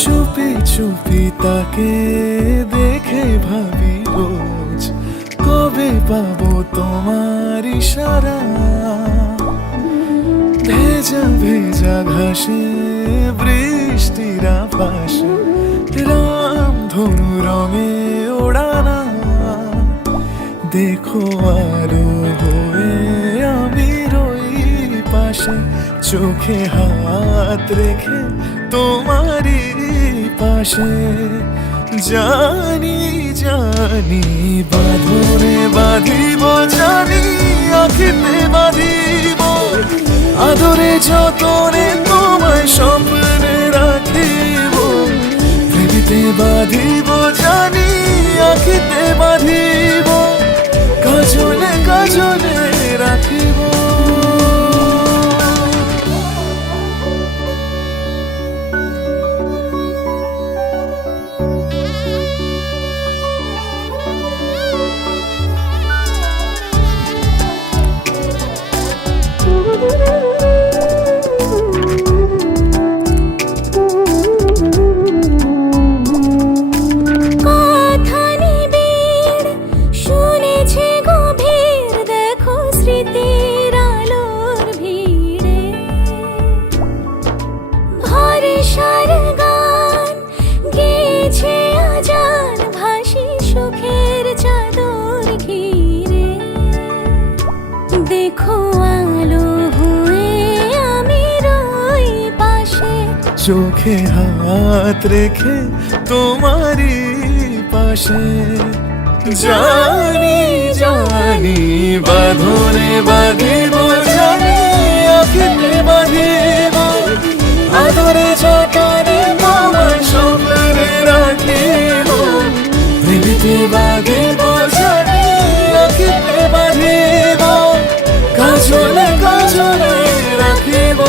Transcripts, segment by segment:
চুপি চুপি তাকে দেখে ভাবি রোজ, কবে পাবো তোমার ইশারা। ভেজা ভেজা ঘাসে বৃষ্টির আভাসে রামধনু রঙে ওড়ানা। দেখো আলো হয়ে আমি রই পাশে, চোখে হাত রেখে তোমারই পাশে। জানি জানি বাঁধনে বাঁধিব, জানি আখিতে বাঁধিব, আদরে যতনে তোমায় স্বপ্নে রাখিব। প্রেমেতে বাঁধিব, জানি আখিতে বাঁধিব, কাজলে কাজলে রাখিব। চোখে হাত রেখে তোমারই পাশে। জানি জানি বাঁধনে বাঁধিব, জানি আখিতে বাঁধিব, আদরে যতনে তোমায় স্বপ্নে রাখিব। প্রেমেতে বাঁধিব, জানি আখিতে বাঁধিব, কাজলে কাজলে রাখিব।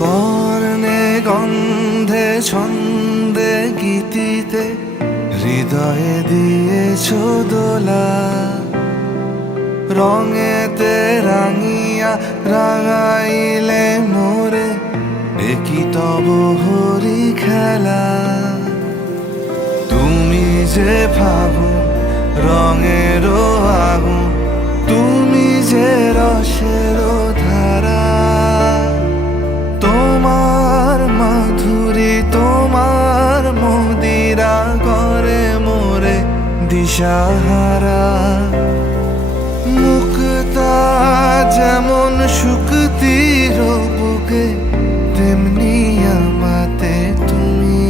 বর্ণে গন্ধে ছন্দে গীতিতে হৃদয়ে দিয়েছ দোলা। রঙেতে রাঙিয়া রাঙাইলে মোরে, একই তব হরি খেলা। তুমি যে ফাগুন রঙেরও আগুন, তুমি যে রসেরও ধারা। তোমার মাধুরী তোমার মদিরা করে মোরে দিশাহারা। মুক্তা যেমন শুকতির বুকে, তেমনি আমাতে তুমি।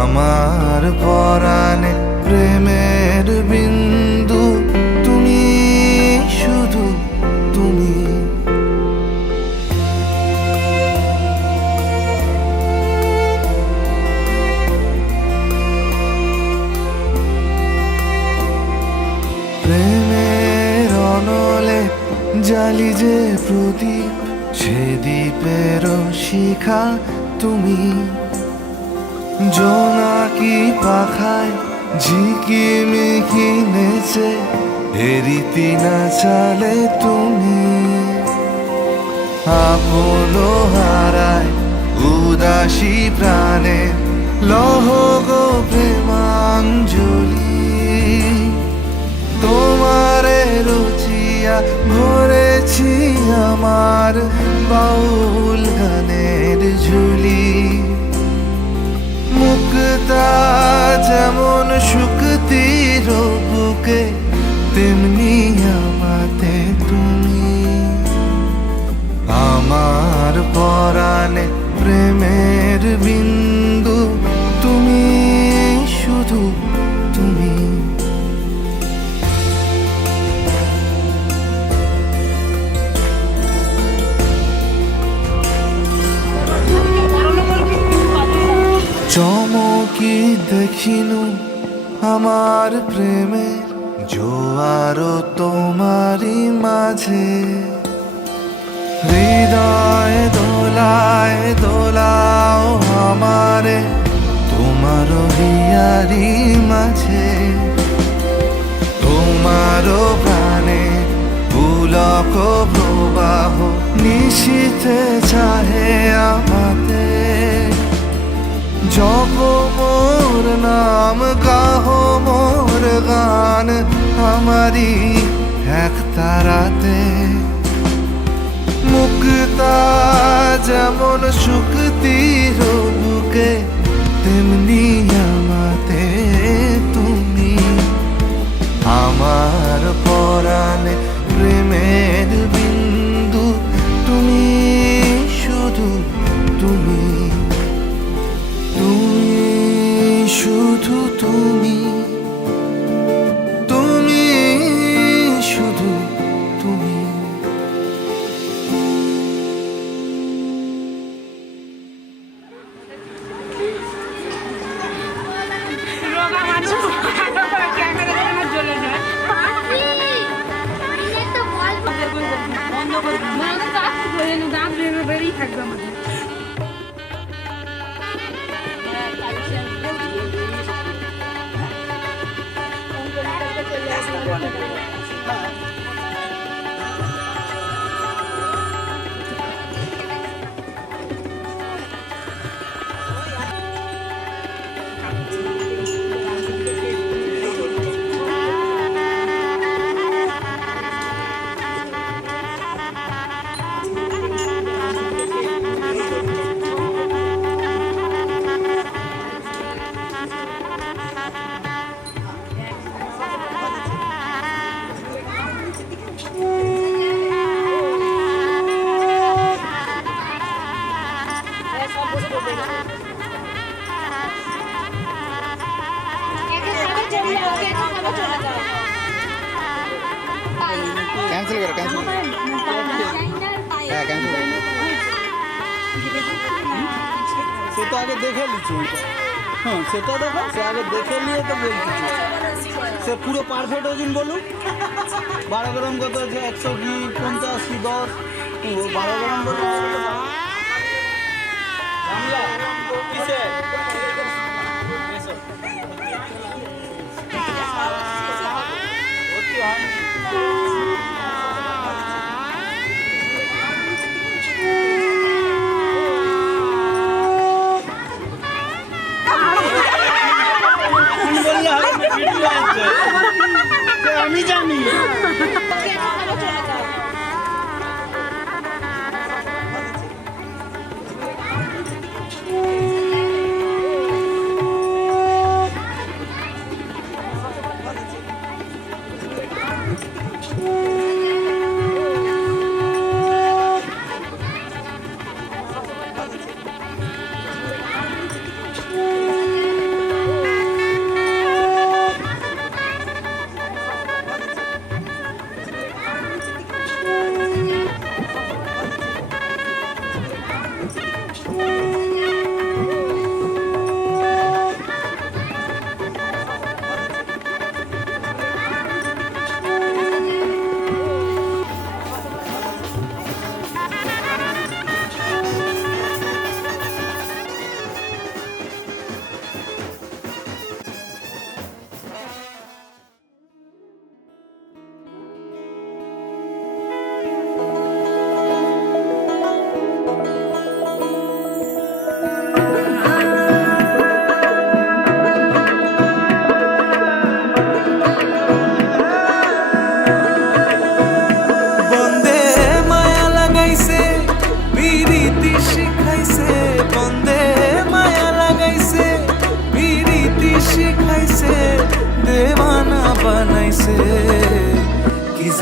আমার পরাণে প্রেমের বিন্দু, তুমি শুধু তুমি। প্রেমের অনলে জালি যে প্রদীপ, সে দ্বীপেরও শিখা তুমি, জোনাকি পাখায় ঝিকিমিকি নেচে এরিতি না চালে তুমি, আপন হারায় উদাসী প্রাণে লহ গো প্রেমাঞ্জলি, তোমারে রচিয়া ভরেছি আমার বাউল গানের ঝুলি, মুক্তা যেমন শুকতির বুকে তেমনি আমাতে তুমি, আমার পরাণে প্রেমের বিন্দু তুমি, শুধু তুমি। চমকি দেখিনু আমার প্রেমের জোয়ার তোমারই মাঝে, হৃদয় দোলায় দোলাও আমারে তোমার হিয়ারি মাঝে, তোমার প্রাণে পুলক প্রবাহ নিশীথে চাহে আমাতে, জপ মোর নাম গাহ মোর গান আমারি এক তারাতে, মুক্তা যেমন শুকতির বুকে তেমনি আমাতে তুমি, আমার পরাণে প্রেমের বিন্দু তুমি, শুধু তুমি, তুমি শুধু তুমি, তুমি শুধু তুমি। ক্যান্সেল করো, ক্যান্সেল করো। হ্যাঁ, ক্যান্সেল করো। সেটা আগে দেখে নিচ্ছি। হ্যাঁ, সেটা দেখো, সে আগে দেখে নিয়ে তো বলছি। সে পুরো পারফেক্ট ওজন বলুন। 12 গ্রাম কত আছে? 100 কি 50 কি 10? 12 গ্রাম বলুন। কিসের? ভর্তি হয়নি। আমি জানি।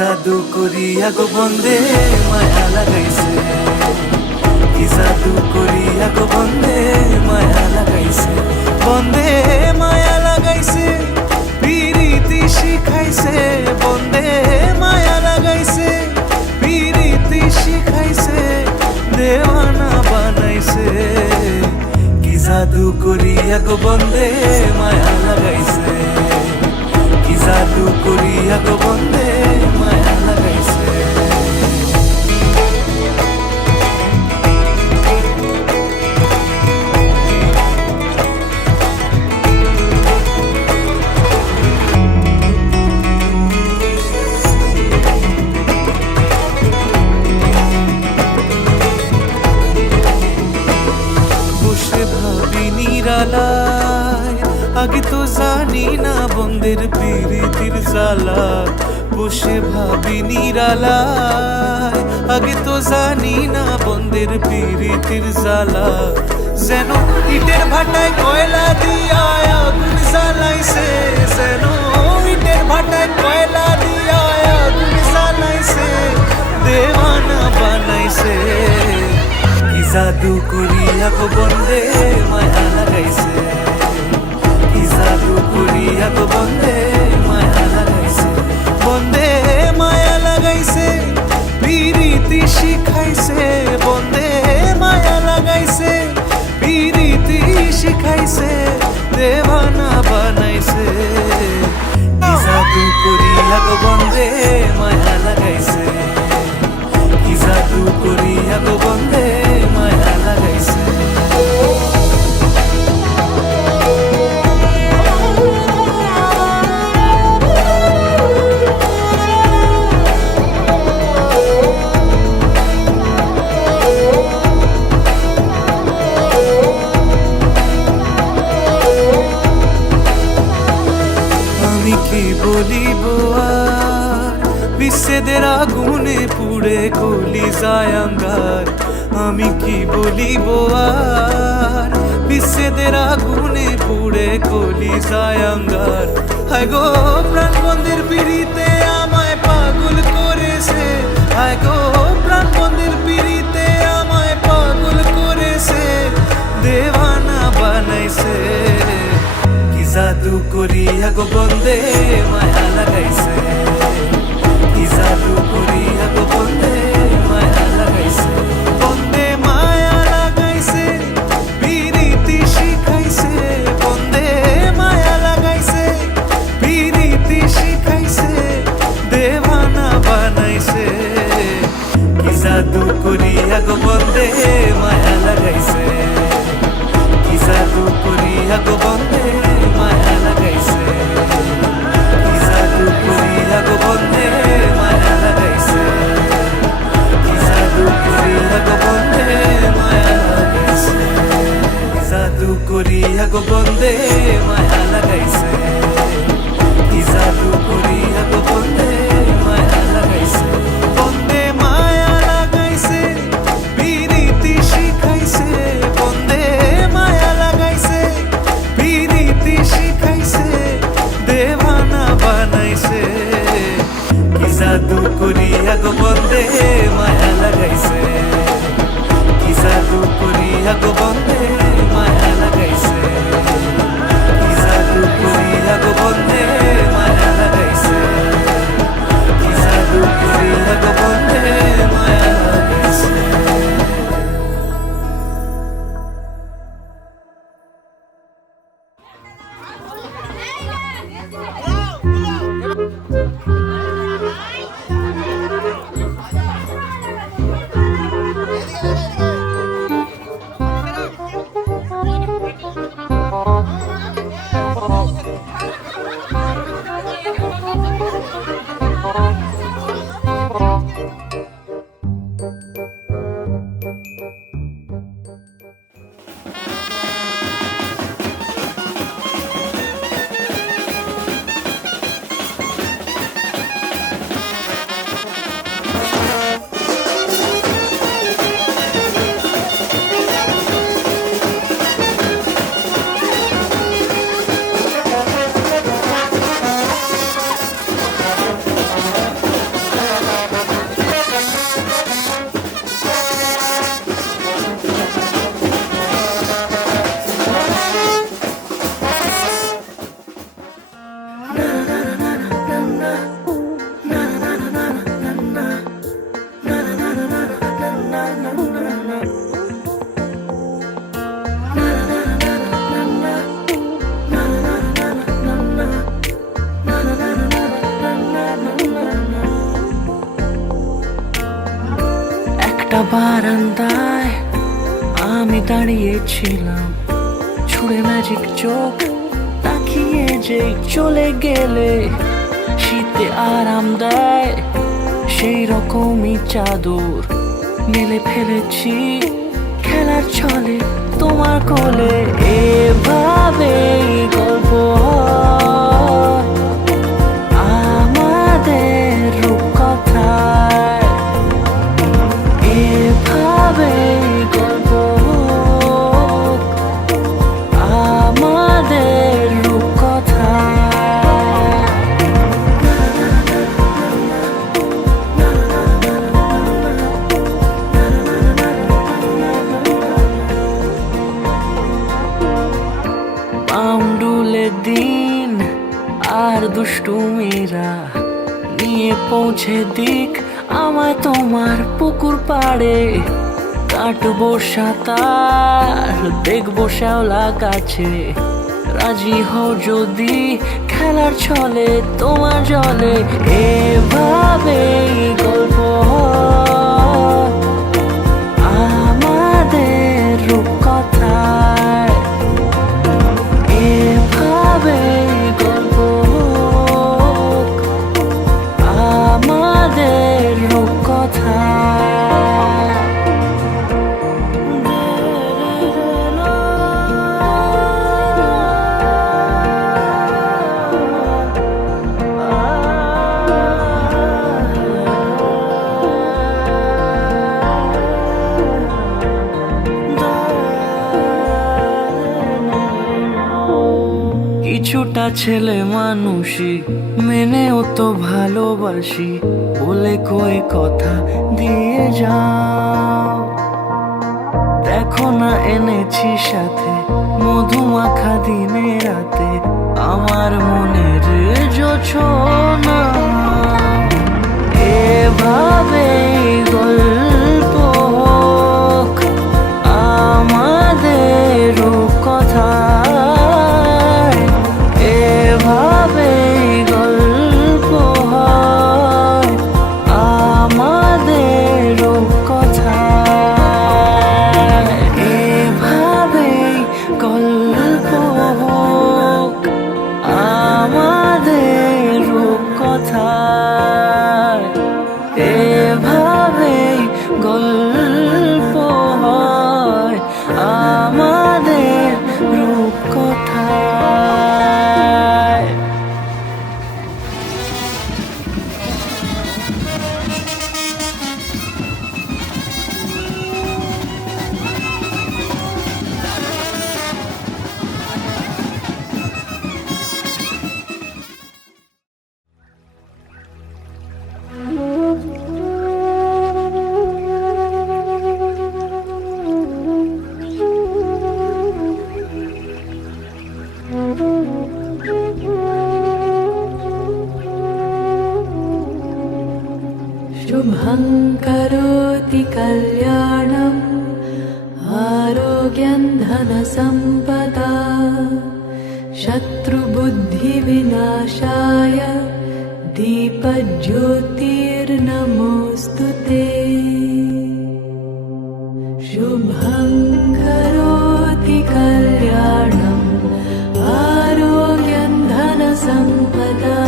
জাদু করিয়া গো বন্দে মায়া লাগাইছে, কি জাদু করিয়া গো বন্দে মায়া লাগাইছে, বন্দে মায়া লাগাইছে, পিরিতি শিখাইছে, বন্দে মায়া লাগাইছে, পিরিতি শিখাইছে, দেওয়ানা বানাইছে, কি জাদু করিয়া গো বন্দে মায়া লাগাইছে, কি জাদু করিয়া গো বন্দে মায়া লাগাইছে। বসে ভাবি নিরালায়, আগে তো জানি না বন্দের পিরিতির জ্বালা, বসে ভাবি নিরালায়, আগে তো জানি না বন্দের পিরিতির জ্বালা, যেন ইটের ভাটায় কয়লা দিয়া আগুন জ্বালাইছে, যেন ইটের ভাটায় কয়লা দিয়া আগুন জ্বালাইছে, দেওয়ানা বানাইছে, কি জাদু করিয়া গো বন্দে মায়া লাগাইছে, কি জাদু করিয়া গো বন্দে মায়া লাগাইছে, বন্দে মায়া লাগাইছে, পিরিতি শিখাইছে, বন্দে মায়া লাগাইছে, পিরিতি শিখাইছে, দেওয়ানা বানাইছে, কি জাদু করিয়া গো বন্দে মায়া লাগাইছে, কি জাদু করিয়া গো বন্দে মায়া লাগাইছে। আমি কি বলিব আর, বিচ্ছেদের আগুনে পুড়ে কলি যায় আঙ্গার, আমি কি বলিব আর, বিচ্ছেদের আগুনে পুড়ে কলি যায় আঙ্গার, হায় গো প্রাণ বন্দের পিড়িতে আমায় পাগল করেছে, হায় গো প্রাণ বন্দের পিড়িতে আমায় পাগল করেছে, দেওয়ানা বানাইছে, কি জাদু করিয়া গো বন্দে মায়া লাগাইছে, কি জাদু করিয়া গো বন্দে মায়া লাগাইছে, বন্দে মায়া লাগাইছে, পিরিতি শিখাইছে, বন্দে মায়া লাগাইছে, পিরিতি শিখাইছে, দেওয়ানা বানাইছে, কি জাদু করিয়া গো বন্দে মায়া লাগাইছে, কি জাদু করিয়া গো বন্দে মায়া লাগাইছে, কি জাদু করিয়া গো বন্দে মায়া লাগাইছে, কি জাদু করিয়া গো বন্দে মায়া লাগাইছে, কি জাদু করিয়া গো বন্দে মায়া লাগাইছে, কি জাদু করিয়া গো বন্দে মায়া লাগাইছে, বন্দে মায়া লাগাইছে, পিরিতি শিখাইছে, বন্দে মায়া লাগাইছে, পিরিতি শিখাইছে, দেওয়ানা বানাইছে, কি জাদু করিয়া গো বন্দে মায়া লাগাইছে, কি জাদু করিয়া গো বন্দে মায়া লাগাইছে, কি জাদু করিয়া গো বন্দে মায়া লাগাইছে, কি জাদু করিয়া গো বন্দে মায়া লাগাইছে। একটা বারান্দায় আমি দাঁড়িয়েছিলাম, ছুঁড়ে ম্যাজিক চোখ তাকিয়ে যে চলে গেলে শীতে আরাম দেয় সেই রকমই চাদর মেলে ফেলেছি খেলার ছলে তোমার কোলে। এভাবে গল্প হয় আমাদের রূপকথায়, এভাবে গল্প হোক আমাদের রূপকথায়। পাউন্ডুলে দিন আর দুষ্টুমিরা নিয়ে পৌঁছে দিক আমায় তোমার পুকুর পাড়ে। কাটবো সাঁতার, দেখবো শ্যাওলা গাছে, রাজি হও যদি খেলার ছলে তোমার জলে। এভাবে গল্প হয় আমাদের রূপকথায়, এভাবে গল্প হোক আমাদের রূপকথায়। কিছুটা ছেলে মানুষই মেনেও তো ভালোবাসি, বলে কয়ে কথা দিয়ে যাও। দেখো না এনেছি সাথে মধুমাখা দিনে রাতে আমার মনের জোছনা। এভাবে গল্প হোক আমাদের রূপকথায়, এভাবে গল্প হয় আমাদের রূপকথায়, এভাবে গল্প হোক আমাদের রূপকথায়, এভাবে গল্প হয় আমাদের রূপকথায়। शुभं करोति कल्याणम् आरोग्यं धनसम्पदा शत्रुबुद्धिविनाशाय दीपज्योतिर्नमोऽस्तु ते। शुभं करोति कल्याणम् आरोग्यं धनसम्पदा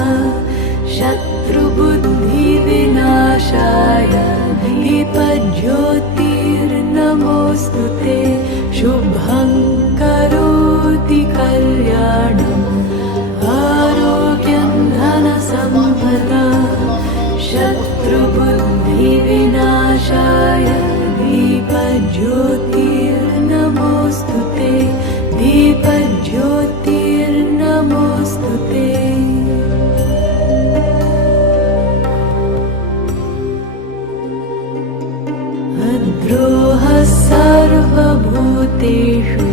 शत्रुबुद्धिविनाशाय दीपज्योतिर्नमोऽस्तु ते। शुभं करोति कल्याणम् आरोग्यं धनसम्पदा शत्रुबुद्धिविनाशाय दीपज्योतिर्नमोऽस्तु ते। दीपज्योतिर्नमोऽस्तु ते। द्रोहः सर्वभूतेषु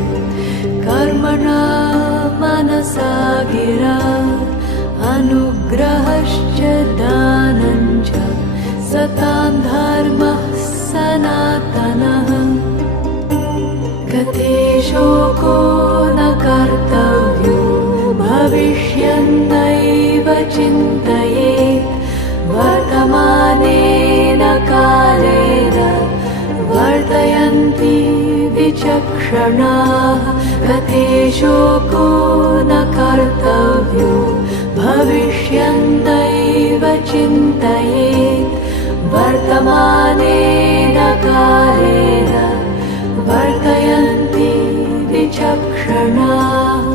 कर्मणा मनसा गिरा अनुग्रहश्च दानं च सतां धर्मः सनातनः। गते शोको न कर्तव्यो भविष्यन्नैव चिन्तयेत् वर्तमानेन कालेन वर्तमानेन कालेन वर्तयन्ति विचक्षणाः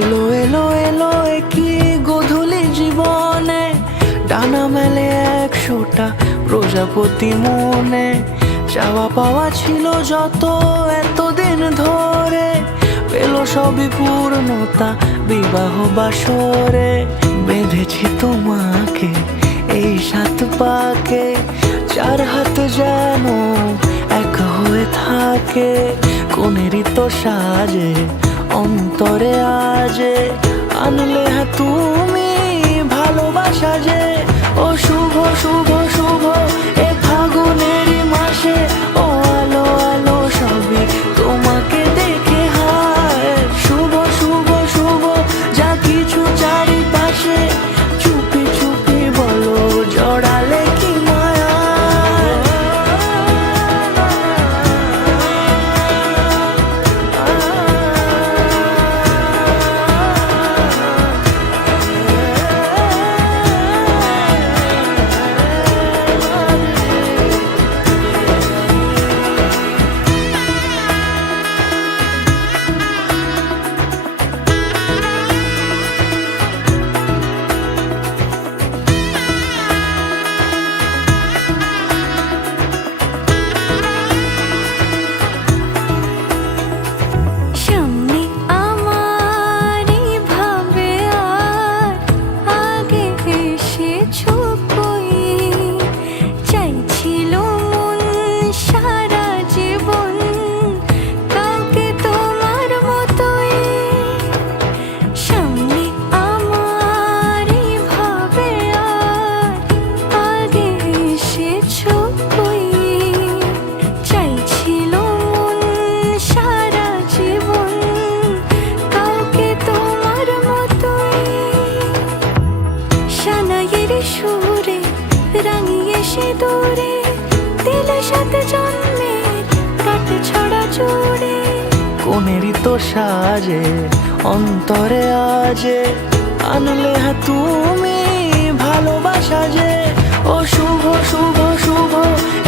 এলো এলো এলো কি গোধূলি জীবনে ডানা মেলে 100টা প্রজাপতি মনে চাওয়া পাওয়া ছিল যত এতদিন ধরে পেল সবই পূর্ণতা বিবাহ বাসরে বেঁধেছি তোমাকে এই 7 পাকে 4 হাত যেন এক হয়ে থাকে কোনেরই তো সাজে অন্তরে আজে আনলে তুমি ভালোবাসা যে ও শুভ শুভ শুভ এ ফাগুনেরই মাসে ও আলো আলো সবই তোমাকে দেখে হায় শুভ শুভ শুভ যা কিছু চারিপাশে চুপি চুপি বলো জড়ালে কি মায়া সামনে আমার ভাবে আর আগে এসেছো কই চাইছিল মন সারা জীবন কাউকে তোমার মতোই সামনে আমার ভাবে আর আগে এসেছো কই চাইছিল মন সারা জীবন কাউকে তোমার মতোই সানাইয়ের সুরে রাঙিয়ে সে দূরে দিলে 7 জন্মের কাট ছড়া জোড়ে কোনেরই তো সাজে অন্তরে আজে আনলে তুমি ভালোবাসা যে ও শুভ শুভ শুভ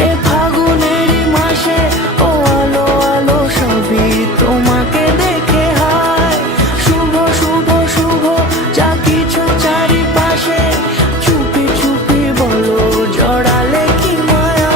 এ ফাগুনেরই মাসে ও আলো আলো সবই তোমাকে দেখে হায় শুভ শুভ শুভ যা কিছু চারিপাশে চুপি চুপি বলো জড়ালে কি মায়া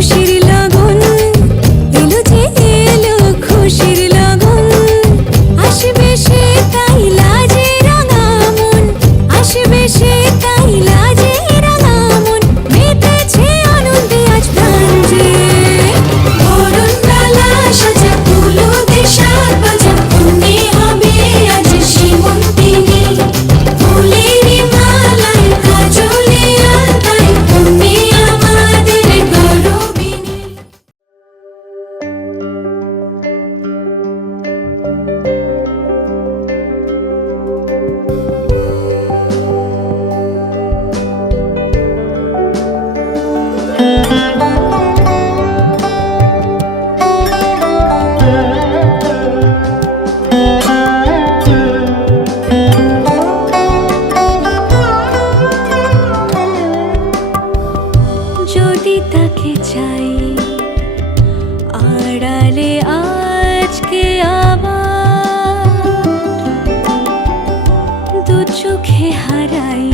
খুশির লগন এলো যে এলো খুশির লগন আসবে সে তাই লাজে রাঙা মন আসবে সে তাই লাজে রাঙা মন মেতেছে আনন্দে আজ প্রাণ যে বরণ ডালা সাজা ফুলো দেশার বাজা অন্যে হবে আজ সীমন্তিনী ফুলের মালায় কাজলে আলতায় অন্যে আমাদের গৌরবিনী যদি তাকে চাই আড়ালে আজকে আবার দু চোখে হারাই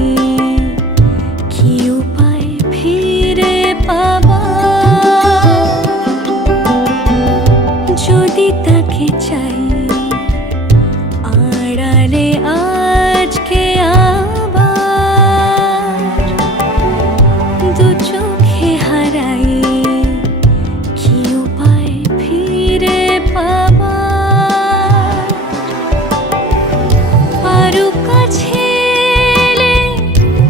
কি উপায় ফিরে পাবার যদি তাকে চাই আড়ালে আজকে আবার দু চোখে হারাই কি উপায় ফিরে পাবার আরো কাছে এলে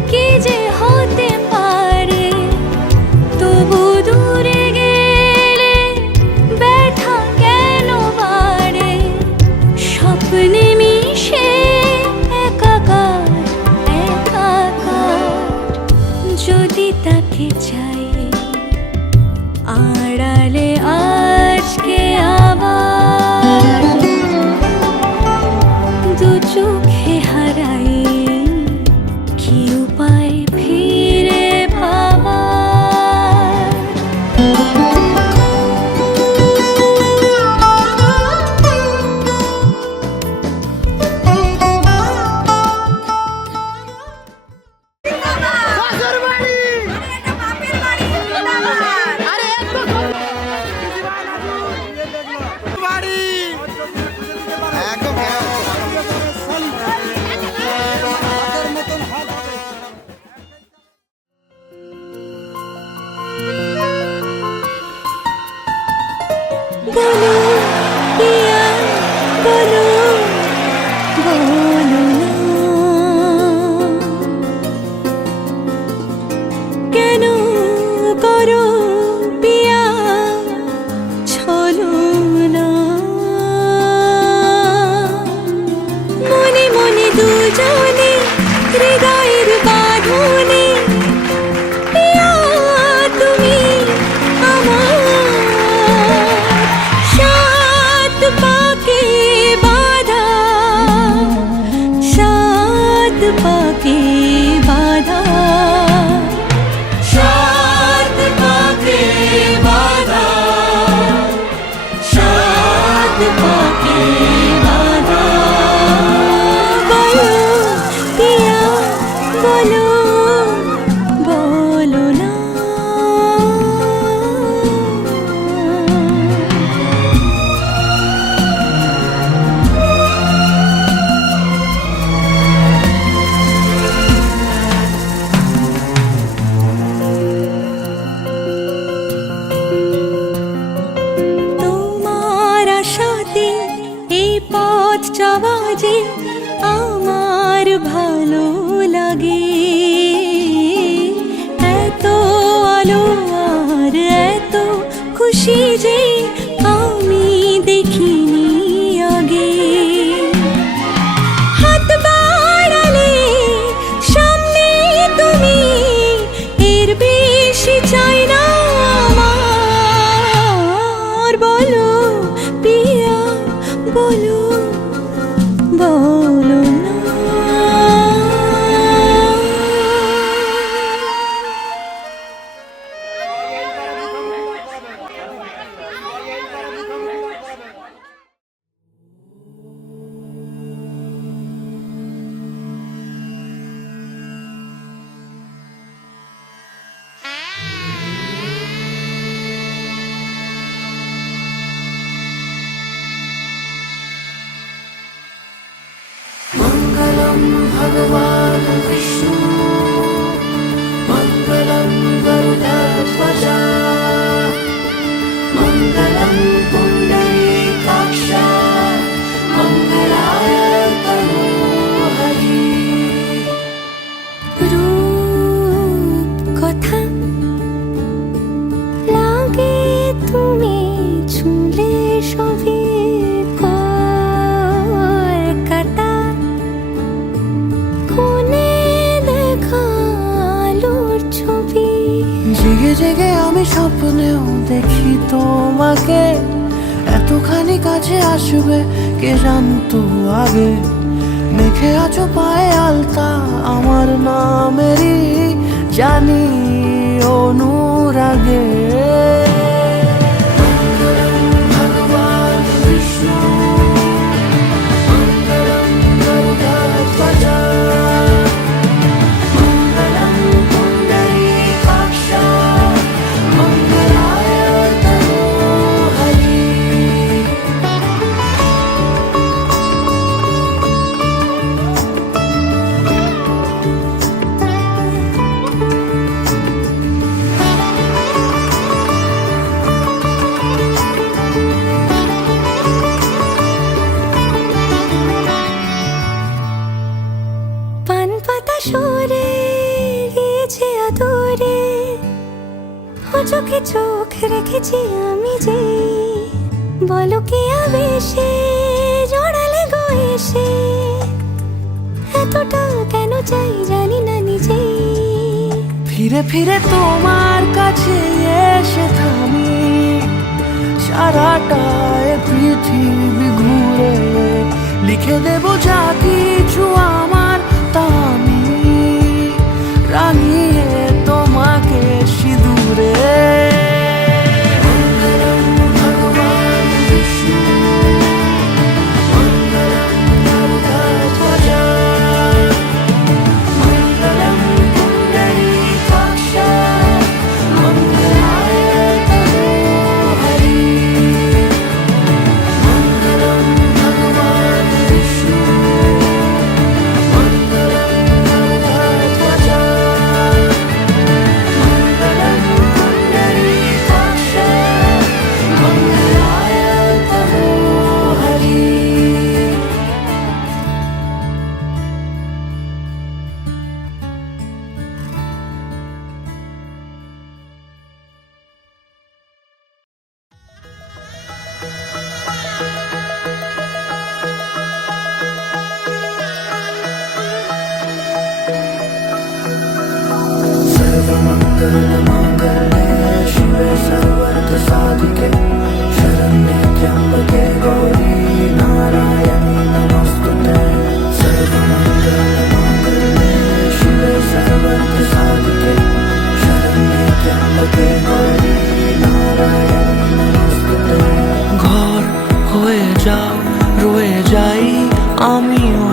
কি যে হতে পারে তবু দূরে গেলে ব্যথা কেন বাড়ে স্বপ্নে মিশে একাকার একাকার যদি তাকে চাই আড়ালে আজকে আবার দু চোখে হারাই কি উপায় ফিরে পাবার এটা বাপের বাড়ি জেগে আমি স্বপ্নেও দেখি তোমাকে, এতখানি কাছে আসবে কে জানতো আগে। মেখে আছো পায়ে আলতা আমার নামেরই, জানি অনুরাগে। মঙ্গলম ভগবান বিষ্ণু, মঙ্গলম গরুড়ধ্বজ, মঙ্গলম পুণ্ডরীকাক্ষ, মঙ্গলায় তনূহরি। পান পাতা সরে গিয়েছে আদরে, ও চোখে চোখ রেখেছি আমি যে, বলো কি আবেশে জড়ালে গো এসে, এতটা কেন চাই জানি না নিজে। ফিরে ফিরে তোমার কাছে এসে থামি, সারাটা এ পৃথিবী ঘুরে লিখে দেব যা কিছু আমার, তা আমি রাঙিয়ে তোমাকে সিঁদুরে। মঙ্গলম ভগবান বিষ্ণু, মঙ্গলম গরুড়ধ্বজ, মঙ্গলম পুণ্ডরীকাক্ষ, মঙ্গলায় তনূহরি। মঙ্গলম ভগবান বিষ্ণু, মঙ্গলম গরুড়ধ্বজ, মঙ্গলম পুণ্ডরীকাক্ষ, মঙ্গলায় তনূহরি। सर्वमङ्गलमाङ्गल्ये शिवे सर्वार्थसाधिके, शरण्ये त्र्यम्बके गौरी नारायणी नमोस्तुते। सर्वमङ्गलमाङ्गल्ये शिवे सर्वार्थसाधिके, शरण्ये त्र्यम्बके गौरी नारायणी नमोस्तुते। ঘর হয়ে যাও রয়ে যাই আমিও,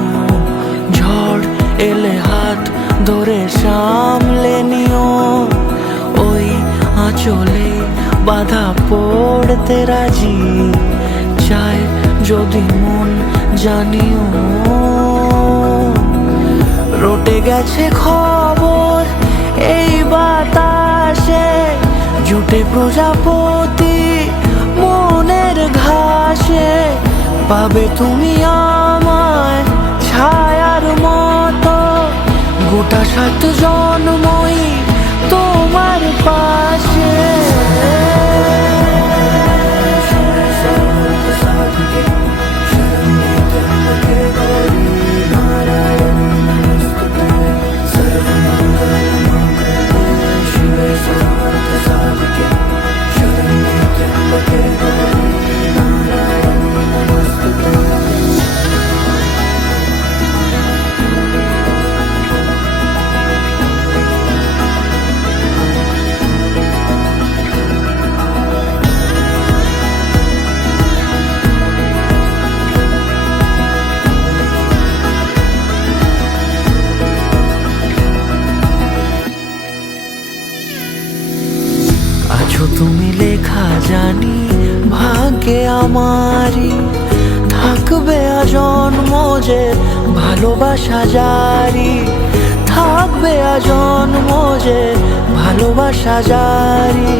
ঝড় এলে হাত ধরে সামলে নিও, ওই আঁচলে বাধা পড়তে রাজি, চায় যদি মন জানিও। রটে গেছে খবর এই বাতাসে, জুটে প্রজাপতি মনের ঘাসে, পাবে তুমি আমায় ছায়ার মতো, গোটা 7 জন্মই তোমার পাশে। তুমি লেখা জানি ভাগ্যে আমারই, থাকবে আজন্ম যে ভালোবাসা জারি, থাকবে আজন্ম যে ভালোবাসা জারি।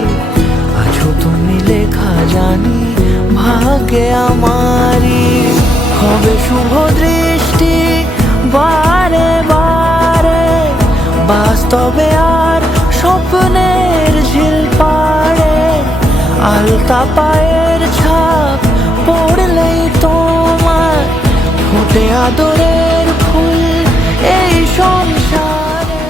আছো তুমি লেখা জানি ভাগ্যে আমারই, হবে শুভ দৃষ্টি বারে বারে, বাস্তবে আর স্বপ্নের ঝিল পাড়ে, আলতা পায়ের ছাপ পড়লেই তোমার ফোটে আদরের ফুল এই সংসারে।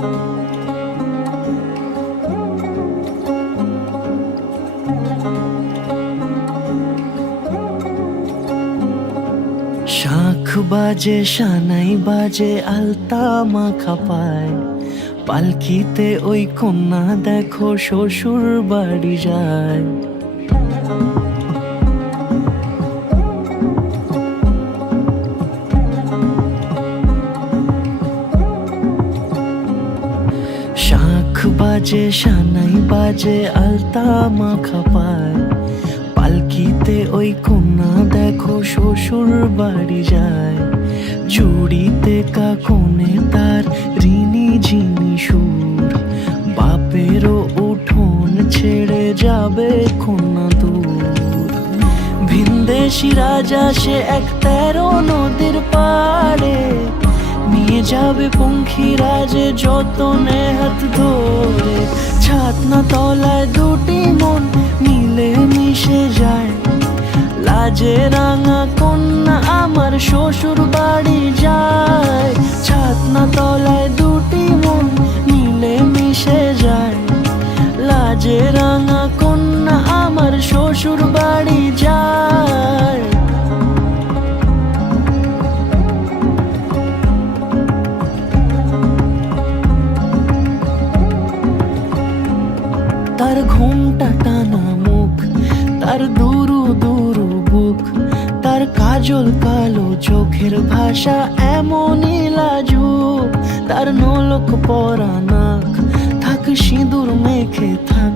শাঁখ বাজে সানাই বাজে আলতা মাখা পায়, পালকিতে ওই কন্যা দেখো শ্বশুর বাড়ি যায়। শাঁখ বাজে সানাই বাজে আলতা মাখা পায়, পালকিতে ওই কন্যা দেখো শ্বশুর বাড়ি যায়। জুড়িতে কাকনে তার ঋণী ঝিনি সুর, বাপেরও উঠোন ছেড়ে যাবে কন্যা দূর। ভিনদেশি রাজা সে এক 13 নদীর পাড়ে, নিয়ে যাবে পঙ্খী রাজে যতনে হাত ধরে। ছাতনা তলায় দুটি মন মিলে মিশে যায়, লাজে রাঙা কন্যা আমার শ্বশুর বাড়ি যায়। ছাতনা তলায় দুটি মন মিলে মিশে যায়, লাজে রাঙা কন্যা আমার শ্বশুর বাড়ি যায়। তার ঘুমটা টানা মুখ, তার দুরু দুরু বুক, তার কাজল কালো চোখের ভাষা এমনই লাজুক। তার নোলক পরা নাক, থাক সিঁদুর মেখে থাক,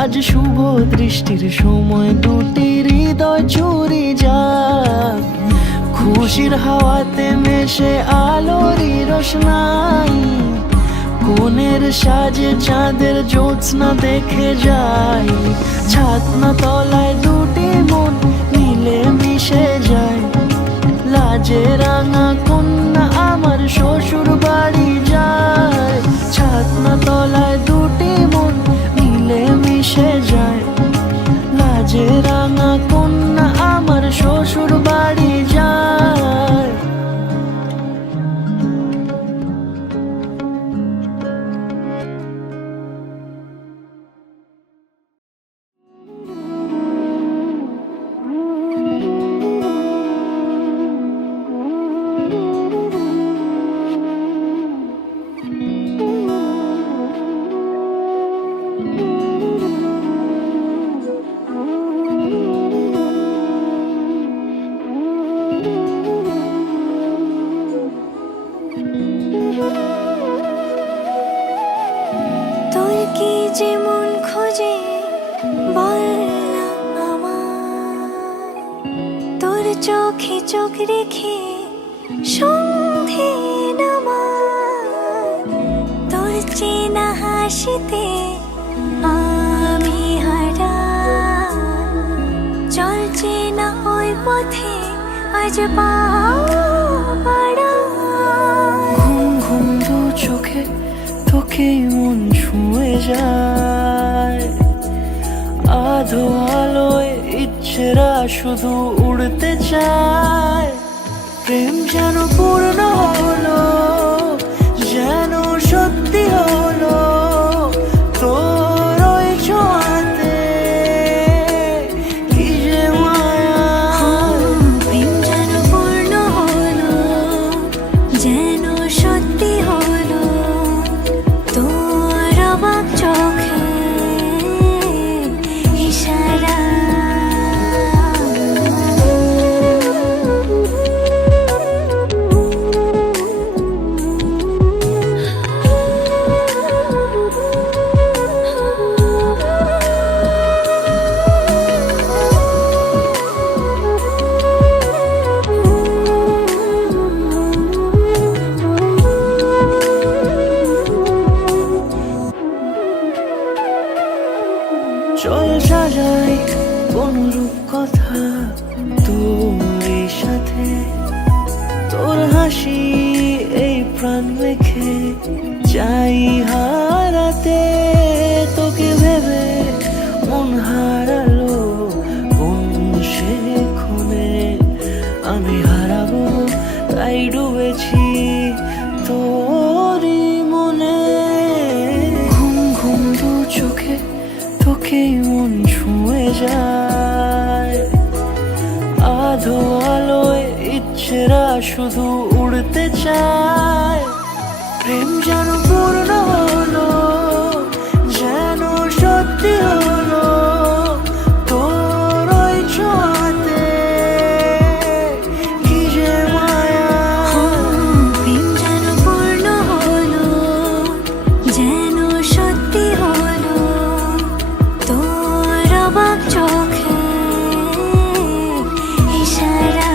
আজ শুভ দৃষ্টির সময় দুটি হৃদয় চুরি যাক। খুশির হাওয়াতে মেশে আলোরই রোশনাই, কোণের সাজে চাঁদের জ্যোৎস্না দেখে যাই। ছাতনা তলায় দুটি মন মিলে মিশে যায়, লাজে রাঙা কন্যা আমার শ্বশুর বাড়ি যায়। ছাতনা তলায় দুটি মন মিলে মিশে যায়, লাজে রাঙা কন্যা আমার শ্বশুর বাড়ি যায়। তোর কি যেমন খোঁজে বললাম আমার, তোর চোখে চোখ রেখে সন্ধে নামার। তোর চেনা হাসিতে আমি হারা, চল চেনা ওই পথে আজ পাড়া। ঘুম ঘুম দু চোখে তোকে মন ছুঁয়ে যায়, আধো আলোয় ইচ্ছেরা শুধু উড়তে চায়। প্রেম যেন পূর্ণ হলো, যেন সত্যি হলো তোর ওই ছোঁয়াতে, কি যে মায়া। প্রেম যেন পূর্ণ হলো, যেন সত্যি হলো তোর অবাক চোখে ইশারা। চল সাজাই কোন রূপ কথা তোর সাথে, তোর হাসি এই প্রাণ রেখে চাই হারাতে। তোকে ভেবে মন হারালো কোন সে ক্ষণে, আমি হারাবো তাই ডুবেছি তোরই মনে। আকাশেরা শুধু উড়তে চায়, প্রেম যেন পূর্ণ হলো, যেন সত্যি হলো তোর ওই ছোঁয়াতে, কি যে মায়া। প্রেম যেন পূর্ণ হলো, যেন সত্যি হলো তোর অবাক চোখে ইশারা।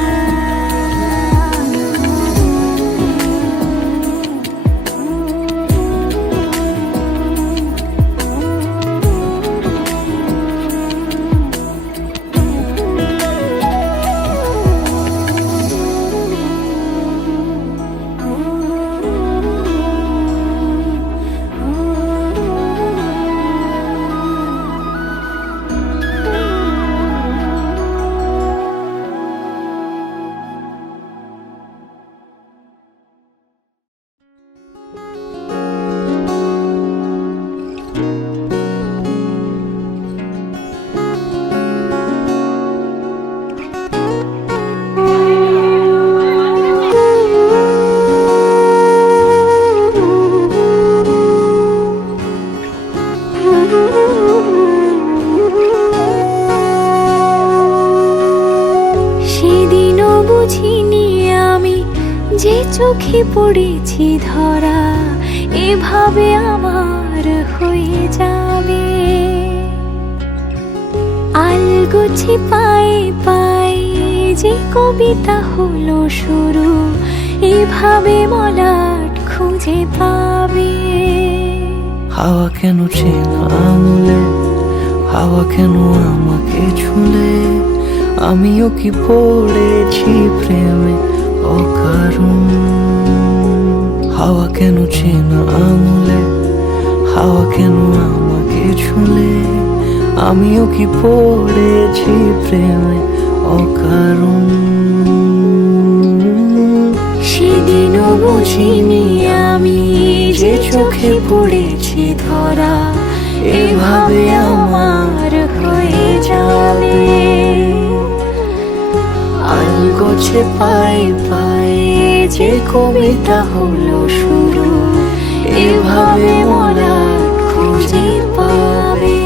সেদিনও বুঝিনি আমি যে চোখে পড়েছি ধরা, এভাবে আমার হয়ে যাবে। আলগোছে পায়ে পায়ে যে কবিতা হলো শুরু, এভাবে মলাট খুঁজে পাবে। হাওয়া কেন চেনা আঙুলে, হাওয়া কেন আমাকে ছুলে, আমিও কি পড়েছি প্রেমে অকারণ। হাওয়া কেন চেনা আঙুলে, হাওয়া কেন আমাকে ছুলে, আমিও কি পড়েছি প্রেমে অকারণ। সেদিনও বুঝিনি আমি যে চোখে পড়েছি ধরা, এভাবে আমার হয়ে যাবে। আলগোছে পায়ে পায়ে যে কবিতা হলো শুরু, এভাবে মলাট খুঁজে পাবে।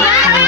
Yeah.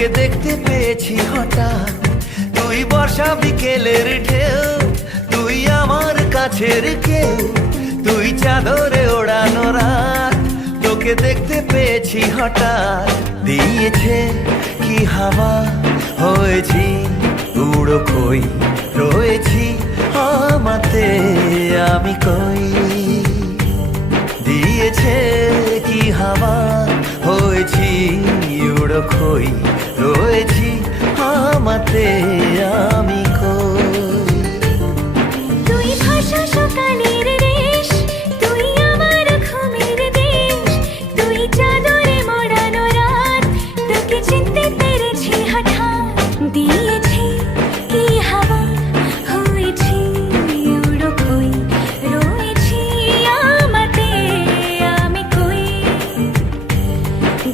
তোকে দেখতে পেয়েছি হঠাৎ, তুই বর্ষা বিকেলের ঢেউ, তুই আমার কাছের কেউ, তুই চাদরে ওড়ানো রাত। তোকে দেখতে পেয়েছি হঠাৎ, দিয়েছে কি হাওয়া, হয়েছি উড়ো কই, রয়েছি আমাতে আমি কই। দিয়েছে কি হাওয়া, হয়েছি উড়ো কই, রয়েছি আমাতে আমি কই। তুই ভাষা সকালের রেশ, তুই আমার ঘুমের দেশ, তুই চাদরে মোড়ানো রাত। তোকে চিনতে পেরেছি হঠাৎ, দিয়েছি কি হাওয়া, হয়েছি উড়ো কই, রয়েছি আমাতে আমি কই।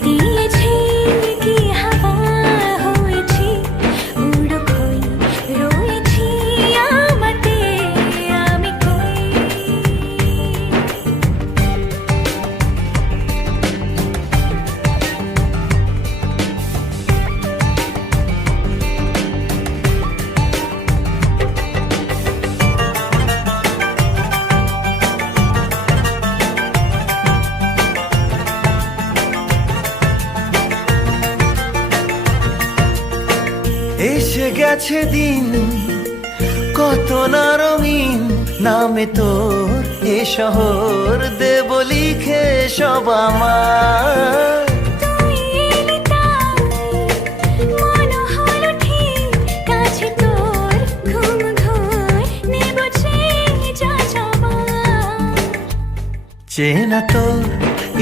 দিয়েছি কি হাওয়া, হয়েছি উড়ো কই, রয়েছি আমাতে আমি কই। এসে গেছে দিন কত না রঙিন, নামে তোর এ শহর দেব লিখে সব আমার। তুই এলি তাই মন হলো ঠিক, কাছে তোর ঘুম ঘোর নেব যা যাবার। চেনা তোর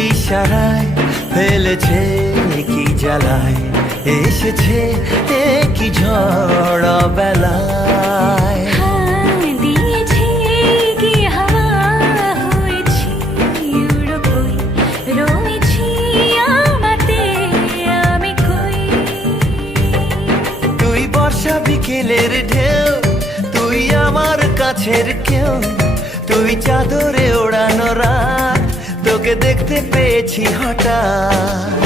ইশারায় ফেলেছে কি জ্বালায়, এসেছে এ কি ঝড় বেলায়। দিয়েছি কি হাওয়া, হয়েছি উড়ো কই, রয়েছি আমাতে আমি কই। তুই বর্ষা বিকেলের ঢেউ, তুই আমার কাছের কেউ, তুই চাদরে ওড়ানো রাত। তোকে দেখতে পেয়েছি হঠাৎ,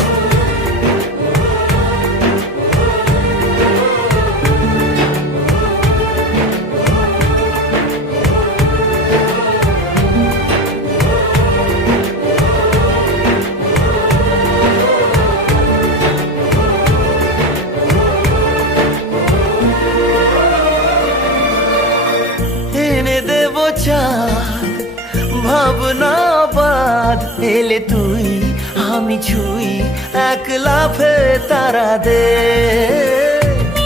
এনে দেব চাঁদ ভাবনা বাদ। এলে তুই আমি ছুই, এক লাফে তারা দে।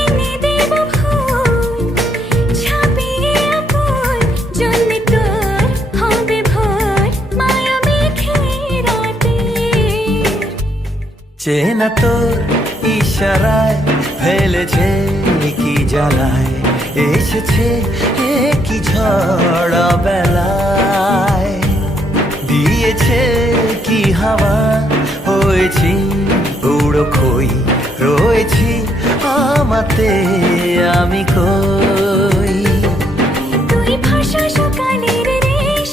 এনে দেব ফুল ছাপিয়ে আপন, জন্মে তোর হবে ভোর মায়া মেঘে রাতে। চেনা তোর ইশারায় ফেলেছে কি জ্বালায়, এসেছে এ কি ঝড় বেলায়। দিয়েছে কি হাওয়া, হয়েছি উড়ো কই, রয়েছি আমাতে আমি কই। তুই ভাষা সকালের রেশ,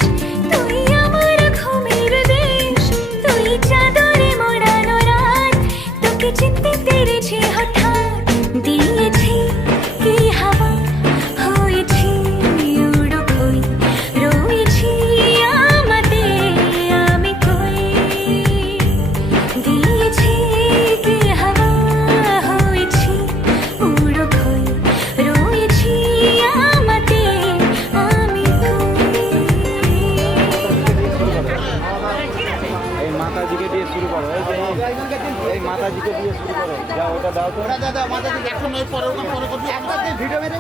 তুই আমার ঘুমের দেশ, তুই চাদরে মোড়ানো রাত। তোকে চিনতে পেরেছি হঠাৎ, দিয়েছি কি হাওয়া, হয়েছি উড়ো কই, রয়েছি আমাতে আমি কই। দিয়েছি কি হাওয়া, হয়েছি উড়ো কই, রয়েছি আমাতে আমি কই। এই মাতাজিকে দিয়ে শুরু করো, এই মাতাজিকে দিয়ে শুরু করো। যা ওটা দাও তো, দাদা মাতাজিকে এখন ওই পরে করবি, একবার ভিডিও মেরে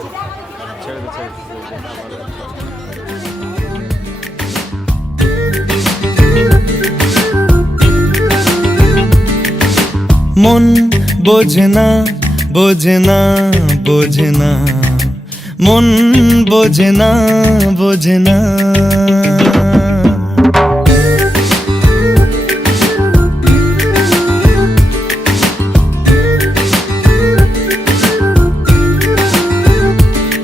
ছেড়ে দে, ছেড়ে মন বোঝে না, বোঝে না, বোঝে না, মন বোঝে না, বোঝে না।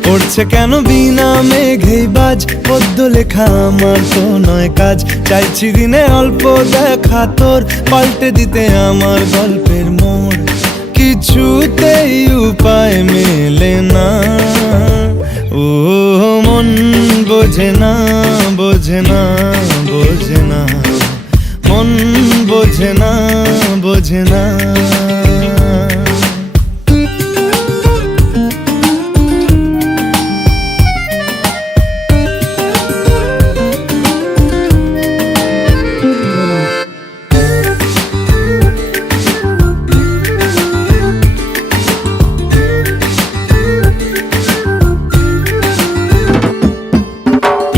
পড়ছে কেন বিনা মেঘেই বাজ, পদ্য লেখা আমার তো নয় কাজ। চাইছি দিনে অল্প দেখা তোর, পাল্টে দিতে আমার গল্পের মোড়। কি কিছুতেই উপায় মেলে না। ও মন বোঝে না, বোঝে না, বোঝে না, মন বোঝে না, বোঝে না।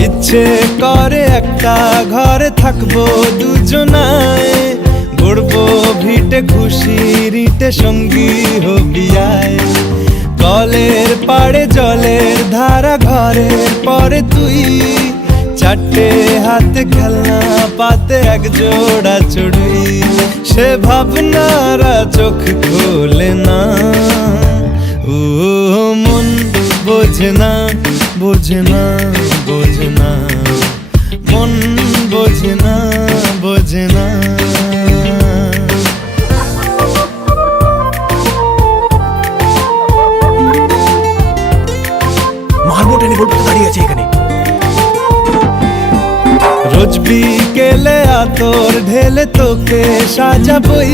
ইচ্ছে করে একটা ঘরে থাকবো দুজনায়, গড়বো ভিটে খুশির ইটে সঙ্গী হবি আয়। কলের পাড়ে জলের ধারা ঘরের পরে তুই, চারটে হাতে খেলনা পাতে এক জোড়া চড়ুই। সে ভাবনারা চোখ খোলে না। ও মন বোঝে না, বোঝে না, বোঝে না, মন বোঝে না, বোঝে না। মারবো টেনে বলবো দাঁড়িয়ে আছে এখানে। রোজ বিকেলে আতর ঢেলে তোকে সাজাবই,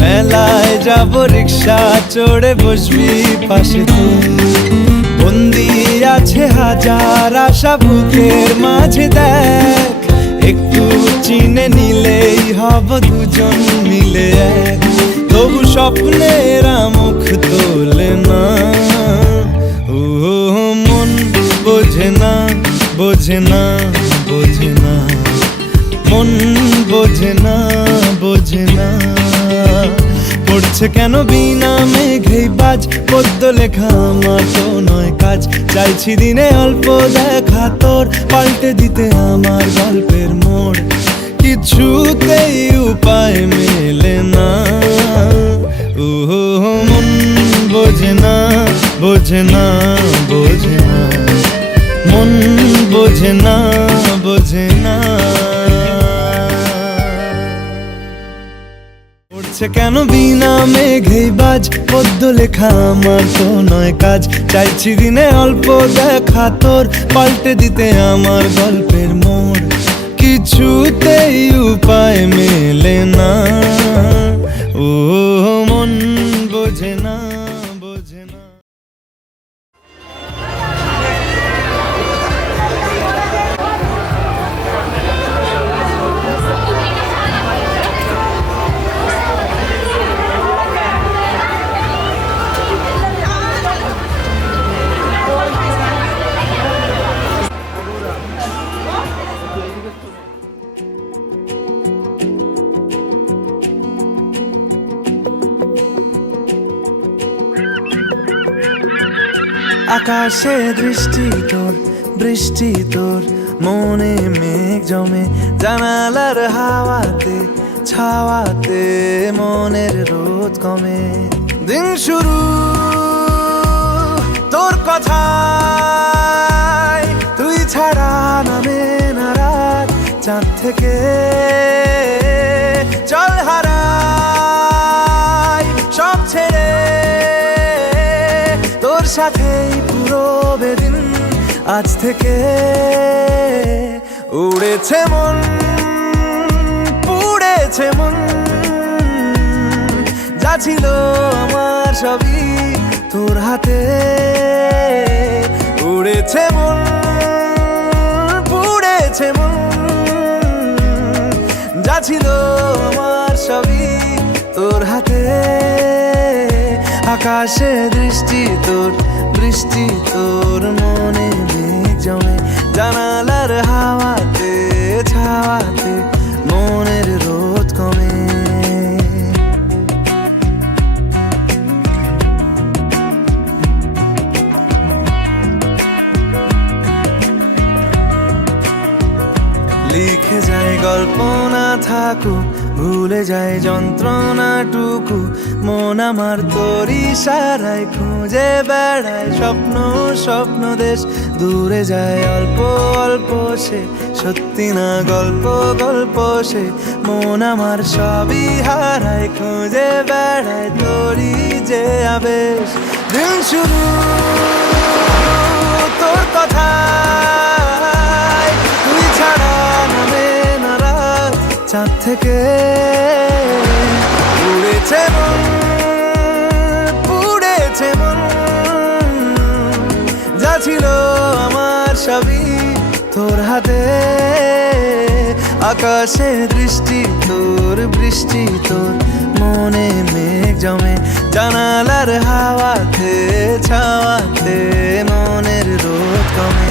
মেলায় যাব রিক্সা চড়ে বসবি পাশে তুই। বন্দি আছে হাজার আশা বুকের মাঝে, দেখ একটু চিনে নিলেই হব দুজন মিলে এক। তবু স্বপ্নেরা মুখ তোলে না। ও মন বোঝে না, বোঝে না, বোঝে না, মন বোঝে না, বোঝে না। পড়ছে কেন বিনা মেঘেই বাজ, পদ্য লেখা আমার তো নয় কাজ। চাইছি দিনে অল্প দেখা তোর, পাল্টে দিতে আমার গল্পের মোড়। কিছুতেই উপায় মেলে না। ও মন বোঝে না, বোঝে না, বোঝে না, মন বোঝে না, বোঝে না। পড়ছে কেন বিনা মেঘেই বাজ, পদ্য লেখা আমার তো নয় কাজ। চাইছি দিনে অল্প দেখা তোর, পাল্টে দিতে আমার গল্পের মোড়। কিছুতেই উপায় মেলে না। ও মন বোঝে না, বোঝে না। আকাশে দৃষ্টি তোর, বৃষ্টি তোর, মনে মেঘ জমে জানালার হাওয়াতে, ছাওয়াতে মনের রোদ কমে। দিন শুরু তোর কথায়, তুই ছাড়া নামে না রাত। চাঁদ থেকে চল হারাই সব ছেড়ে, তোর সাথেই পুরো বেদিন। আজ থেকে উড়েছে মন, পুড়েছে মন, যা ছিল আমার সবই তোর হাতে। উড়েছে মন, পুড়েছে মন, যা ছিল আমার সবই তোর হাতে। আকাশে দৃষ্টি তোর, বৃষ্টি তোর, মনে মেঘ জমে জানালার হাওয়াতে, ছাওয়াতে মনের রোদ কমে। লিখে যায় গল্প না থাকুক, ভুলে যায় যন্ত্রণাটুকু, মন আমার তোর ইশারায় খুঁজে বেড়ায় স্বপ্ন স্বপ্ন দেশ। দূরে যায় অল্প অল্প সে, সত্যি না গল্প গল্প সে, মন আমার সবই হারায় খুঁজে বেড়ায় তোরই যে আবেশ। দিন শুরু তোর কথায়, তুই ছাড়া নামে না রাত, চাঁদ থেকে উড়েছে মন, পুড়েছে মন, যা ছিল আমার সবই তোর হাতে। আকাশে দৃষ্টি তোর, বৃষ্টি তোর, মনে মেঘ জমে জানালার হাওয়াতে, ছাওয়াতে মনের রোদ কমে।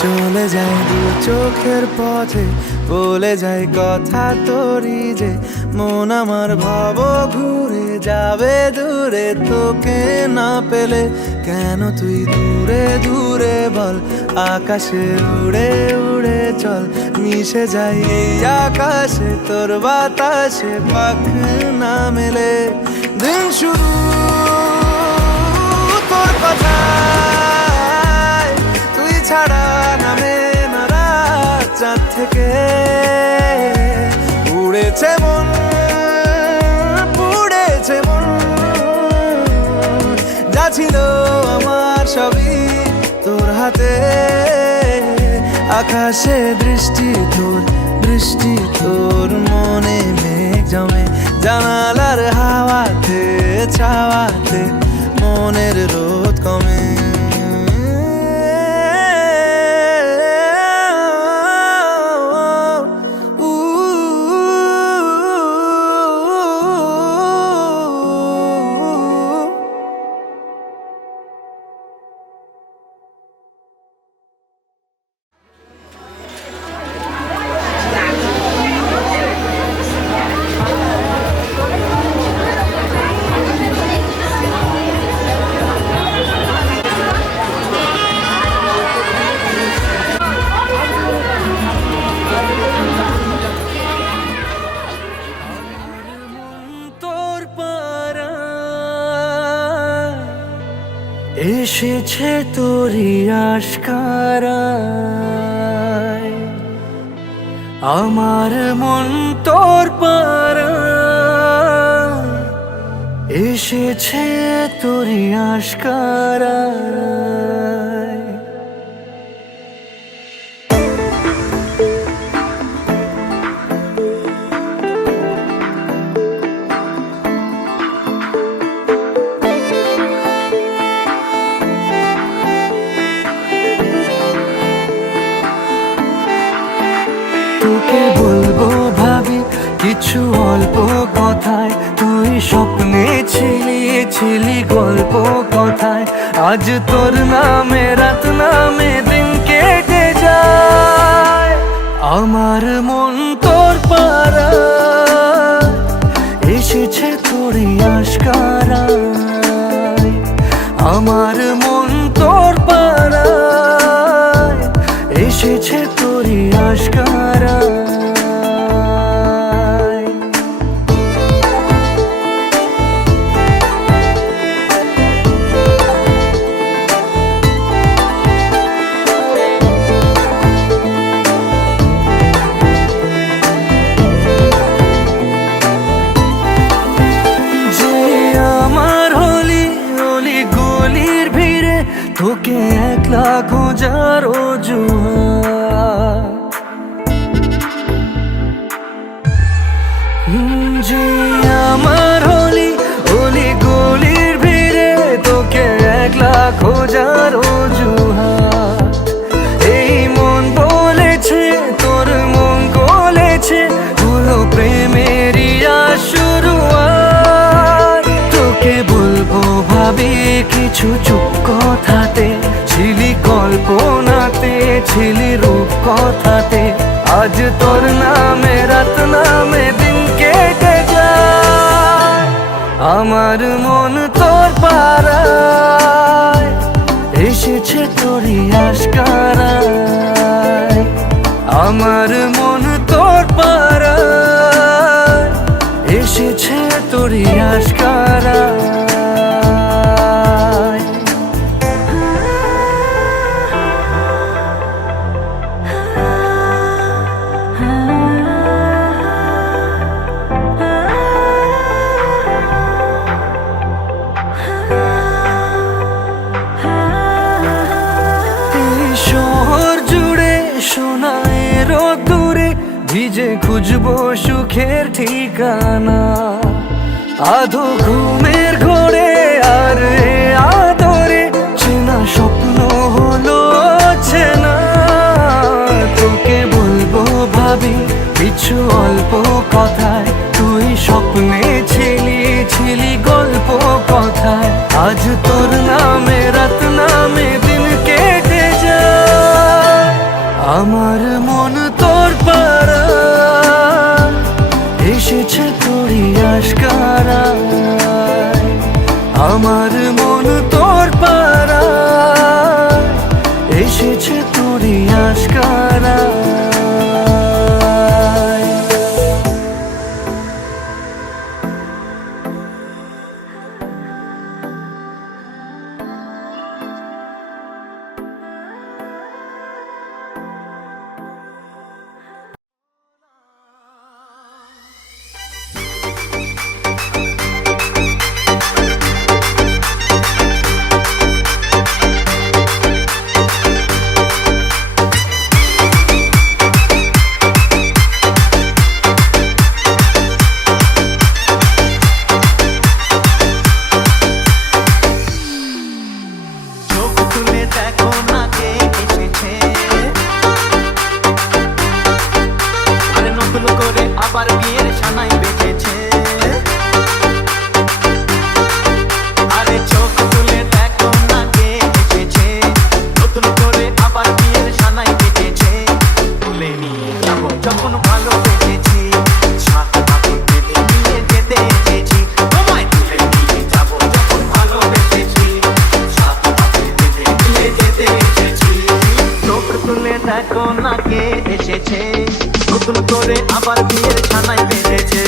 চলে যায় দু চোখের পথে, বলে যায় কথা তোরই যে, মন আমার ভাব ঘুরে যাবে দূরে তোকে না পেলে। কেন তুই দূরে দূরে বল, আকাশে উড়ে উড়ে চল, মিশে যাই এই আকাশে তোর বাতাসে, পাখ না মেলে। দিন শুরু তোর কথা, তুই ছাড়া নামে না রাত, চাঁদ থেকে উড়েছে মন, পুড়েছে মন, যা ছিল আমার সবই তোর হাতে। আকাশে দৃষ্টি তোর, বৃষ্টি তোর, মনে মেঘ জমে জানালার হাওয়াতে, ছাওয়াতে মনের রোদ কমে। এসেছে তোরই আশকারায়, আমার মন তোর পাড়ায়, এসেছে তোরই আশকারায়। তোকে বলবো ভাবি কিছু অল্প কথায়, তুই স্বপ্নে ছিলি ছিলি গল্প কথায়, আজ তোর নামে রাত নামে দিন কেটে যায়। আমার মন তোর পাড়ায়, এসেছে তোরই আশকারায়, আমার মন তোর পাড়ায়, এসেছে তোরই আশকারায়। তোকে একলা খোঁজার অজুহাত, যে আমার হলি অলি গলির ভিড়ে, তোকে একলা খোঁজার অজুহাত। এই মন বলেছে তোর মন গলেছে, হলো প্রেমেরই শুরুয়াত। তোকে বলবো ভাবি কিছু চুপ কথাতে, ছিল ছিলি রূপ কথাতে, আজ তোর নামে রাত নামে দিন কেটে যায়। আমার মন তোর পাড়ায় এসেছে তোরই আশকারায়, আমার মন তোর পাড়ায় এসেছে তোরই আশকারায়। শহর জুড়ে সোনার দূরে ভিজে খুঁজবো সুখের ঠিকানা, আধো ঘুমের ঘোরে আর এ আদরে চেনা স্বপ্ন হলো চেনা। তোকে বলবো ভাবি কিছু অল্প কথায়, তুই স্বপ্নে ছিলি ছিলি গল্প কথায়, আজ তোর নামে রাত নামে দিন কেটে যায়। আমার মন তোর পাড়ায় এসেছে তোরই আশকারায়, আমার মন তোর পাড়ায় এসেছে তোরই আশকারায়। চোখ তুলে দেখো না কে এসেছে, আরে নতুন করে আবার বিয়ের সানাই বেজেছে। আরে চোখ তুলে দেখো না কে এসেছে, নতুন করে আবার বিয়ের সানাই বেজেছে। তুলে নিয়ে যাবো যখন ভালোবেসেছি, সাত মাথা বেঁধে নিয়ে যেতে এসেছি। তোমায় তুলে নিয়ে যাবো যখন ভালোবেসেছি, সাত মাথা বেঁধে নিয়ে যেতে এসেছি। চোখ তুলে দেখো না কে এসেছে, নতুন করে আবার বিয়ের ছানায় বেঁধেছে।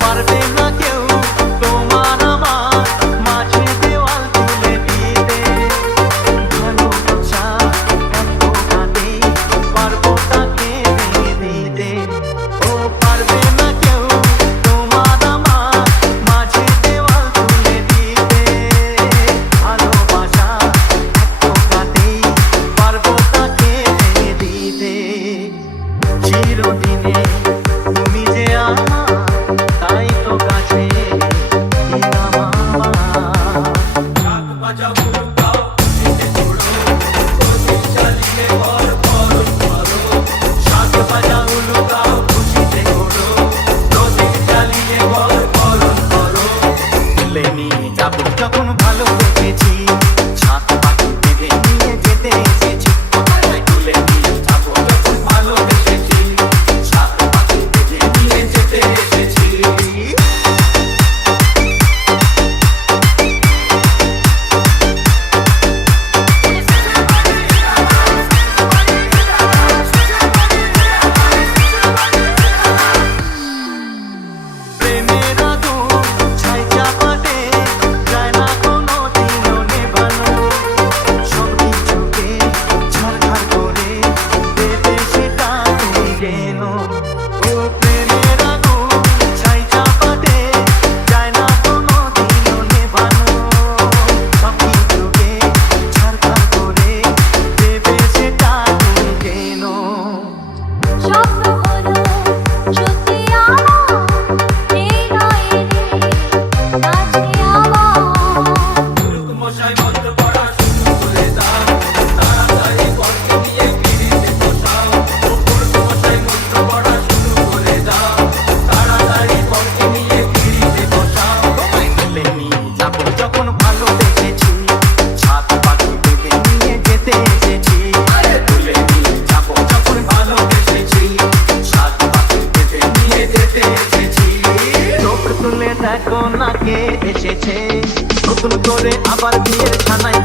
পারবে না কেউ তোমার আমার মাঝে দেওয়াল তুলে দিতে, ভালোবাসা এত কাটে পারবো তাকে দিয়ে দিতে। ও পারবে না কেউ দেখো না কে এসেছে নতুন করে আবার বিয়ের ছানায়